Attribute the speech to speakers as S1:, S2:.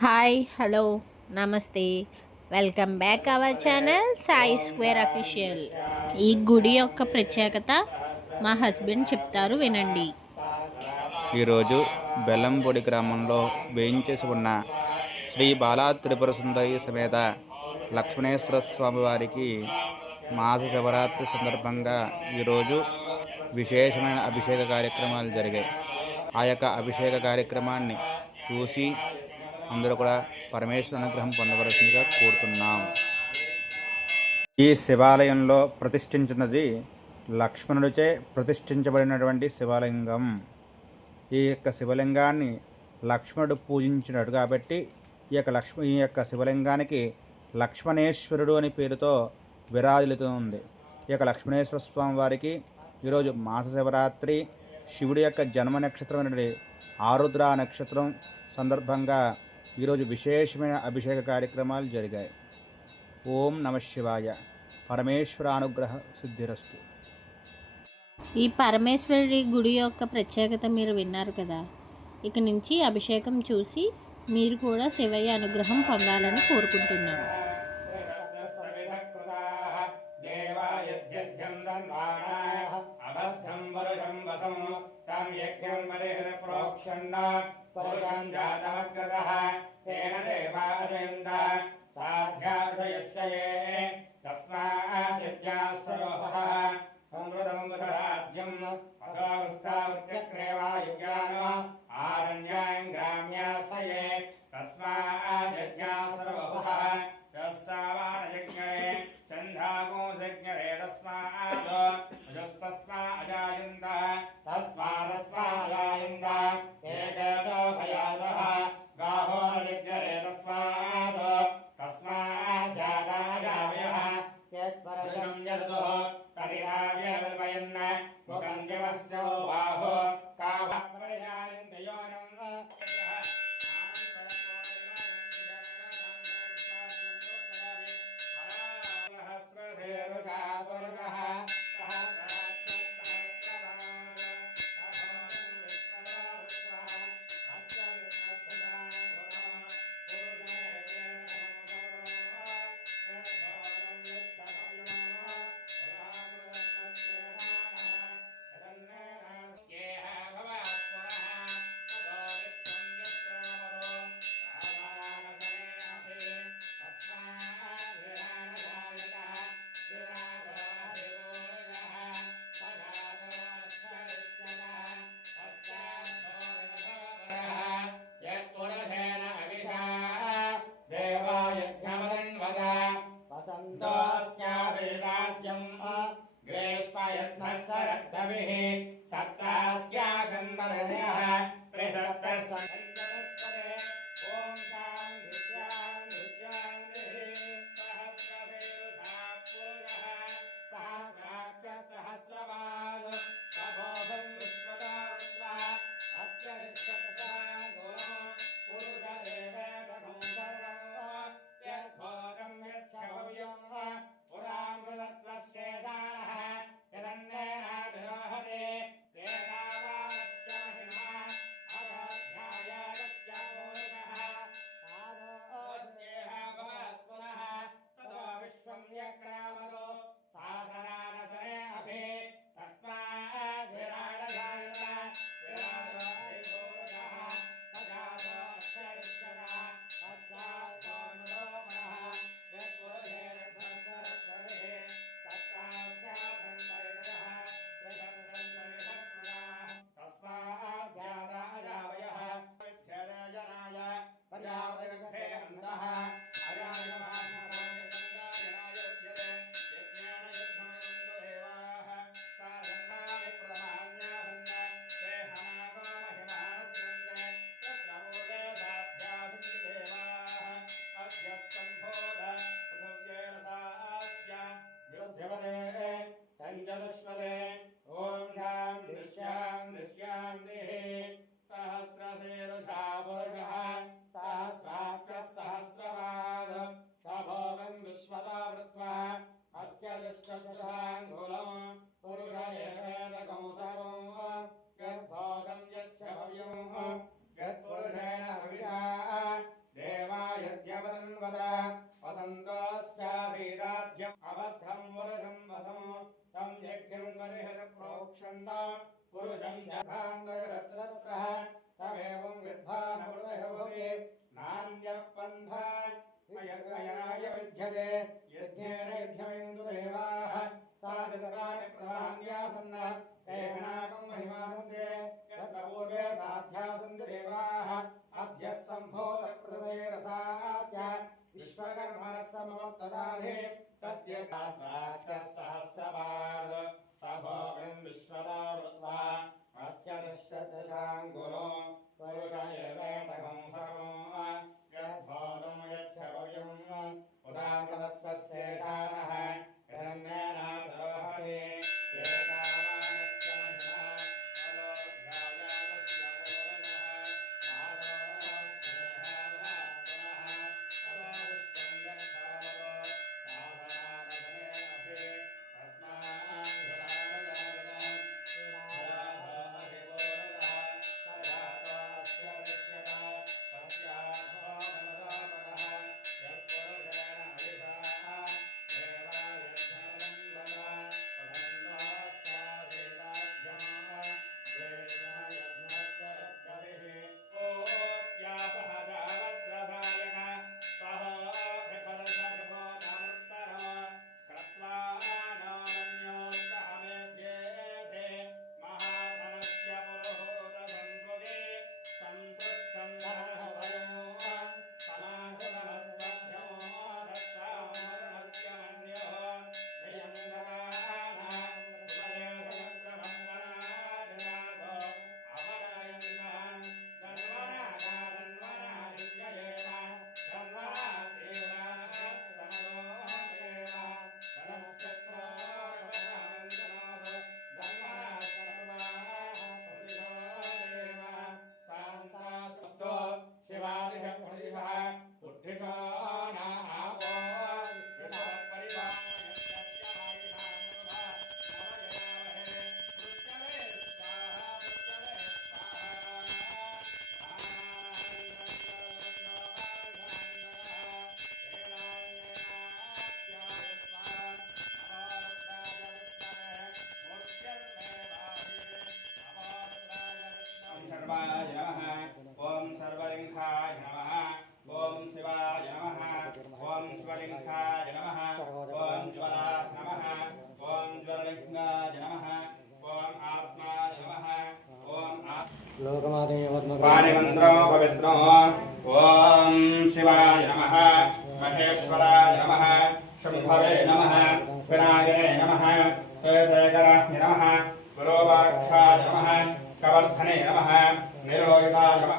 S1: Hi hello నమస్తే. Welcome back our channel Sai square official. ఈ గుడి యొక్క ప్రత్యేకత మా హస్బెండ్ చెప్తారు వినండి.
S2: ఈరోజు బెల్లంపొడి గ్రామంలో వేయించేసి ఉన్న శ్రీ బాలా త్రిపుర సుందరి సమేత లక్ష్మణేశ్వర స్వామి వారికి మాస శివరాత్రి సందర్భంగా ఈరోజు విశేషమైన అభిషేక కార్యక్రమాలు జరిగాయి. ఆ యొక్క అభిషేక కార్యక్రమాన్ని చూసి అందరూ కూడా పరమేశ్వర అనుగ్రహం పొందవలసిందిగా కోరుతున్నాం. ఈ శివాలయంలో ప్రతిష్ఠించినది లక్ష్మణుడిచే ప్రతిష్ఠించబడినటువంటి శివలింగం. ఈ యొక్క శివలింగాన్ని లక్ష్మణుడు పూజించినాడు కాబట్టి ఈ యొక్క లక్ష్మ ఈ యొక్క శివలింగానికి లక్ష్మణేశ్వరుడు అని పేరుతో విరాజిల్లుతుంది ఈ యొక్క లక్ష్మణేశ్వర స్వామి వారికి ఈరోజు మాస శివరాత్రి శివుడి యొక్క జన్మ నక్షత్రమైనటువంటి ఆరుద్ర నక్షత్రం సందర్భంగా ఈరోజు విశేషమైన అభిషేక కార్యక్రమాలు జరిగాయి. ఓం నమ శివాయ. పరమేశ్వర అనుగ్రహ సిద్ధిరస్తు.
S1: ఈ పరమేశ్వరి గుడి యొక్క ప్రత్యేకత మీరు విన్నారు కదా? ఇక నుంచి అభిషేకం చూసి మీరు కూడా శివయ్య అనుగ్రహం పొందాలని కోరుకుంటున్నాము
S3: అబద్ధం వరుషం వసం తం యజ్ఞం వరేణ ప్రోక్షన్న పురుషం జాతమగ్రదః తేన దేవాదయంద సాధ్యార్షయస్య ఏ తస్మాద్యజ్ఞాస్వరోహः సంవృతం しまで。పాణిమంత్రో పవిత్రో ఓం శివాయ నమ మహేశ్వరాయ నమ శంభవే నమ వినాయనే నమ శేఖరాయ నమ గురోవాక్షాయ నమ కవర్ధనే నమ నిరోగితాయ నమ